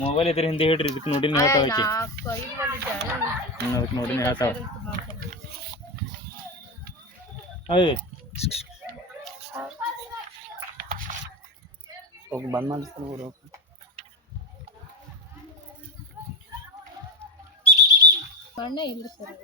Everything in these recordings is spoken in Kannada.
ಮೊಬೈಲ್ ಇದ್ರೆ ಹಿಂದೆ ಹೇಳ್ರಿ ಇದಕ್ಕೆ ನೋಡಿ ಹೇಳ್ತಾವ ಆಕಿ ಅದಕ್ಕೆ ನೋಡಿ ಹೇಳ್ತಾವ ಅಯ್ಯ ಹೋಗಿ ಬಂದ್ ಮಾಡಿಸ್ತಾನೆ ಊರು ಮಣ್ಣೆ ಇಲ್ಲ ಸರ್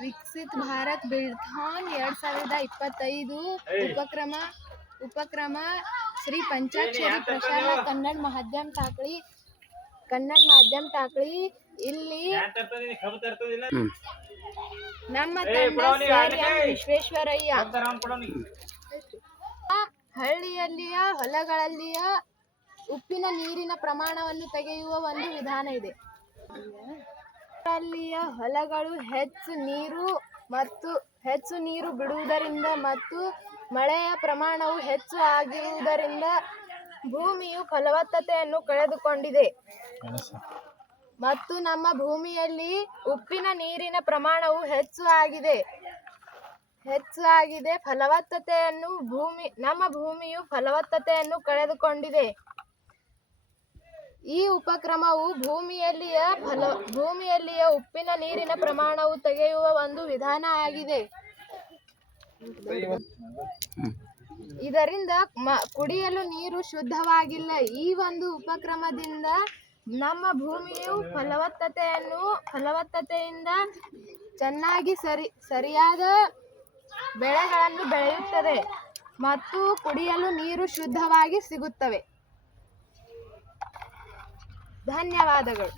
ವಿಕಸಿತ ಭಾರತ್ ಬಿಲ್ಥಾನ್ 2025 ಉಪಕ್ರಮ ಶ್ರೀ ಪಂಚಾಕ್ಷರಿ ಪ್ರಶಾಲಾ ಕನ್ನಡ ಮಾಧ್ಯಮ ಟಾಕಳಿ ಇಲ್ಲಿ ನಮ್ಮ ತಂಡ ಸರ್ ಎಂ ವಿಶ್ವೇಶ್ವರಯ್ಯ ಹಳ್ಳಿಯಲ್ಲಿಯ ಹೊಲಗಳಲ್ಲಿಯ ಉಪ್ಪಿನ ನೀರಿನ ಪ್ರಮಾಣವನ್ನು ತೆಗೆಯುವ ಒಂದು ವಿಧಾನ ಇದೆ. ಅಲ್ಲಿಯ ಹೊಲಗಳು ಹೆಚ್ಚು ನೀರು ಬಿಡುವುದರಿಂದ ಮತ್ತು ಮಳೆಯ ಪ್ರಮಾಣವು ಹೆಚ್ಚು ಆಗಿರುವುದರಿಂದ ಭೂಮಿಯು ಫಲವತ್ತತೆಯನ್ನು ಕಳೆದುಕೊಂಡಿದೆ ಮತ್ತು ನಮ್ಮ ಭೂಮಿಯಲ್ಲಿ ಉಪ್ಪಿನ ನೀರಿನ ಪ್ರಮಾಣವು ಹೆಚ್ಚು ಆಗಿದೆ ನಮ್ಮ ಭೂಮಿಯು ಫಲವತ್ತತೆಯನ್ನು ಕಳೆದುಕೊಂಡಿದೆ. ಈ ಉಪಕ್ರಮವು ಭೂಮಿಯಲ್ಲಿಯ ಉಪ್ಪಿನ ನೀರಿನ ಪ್ರಮಾಣವು ತೆಗೆಯುವ ಒಂದು ವಿಧಾನ ಆಗಿದೆ. ಇದರಿಂದ ಕುಡಿಯಲು ನೀರು ಶುದ್ಧವಾಗಿಲ್ಲ. ಈ ಒಂದು ಉಪಕ್ರಮದಿಂದ ನಮ್ಮ ಭೂಮಿಯು ಫಲವತ್ತತೆಯಿಂದ ಚೆನ್ನಾಗಿ ಸರಿಯಾದ ಬೆಳೆಗಳನ್ನು ಬೆಳೆಯುತ್ತದೆ ಮತ್ತು ಕುಡಿಯಲು ನೀರು ಶುದ್ಧವಾಗಿ ಸಿಗುತ್ತವೆ. ಧನ್ಯವಾದಗಳು.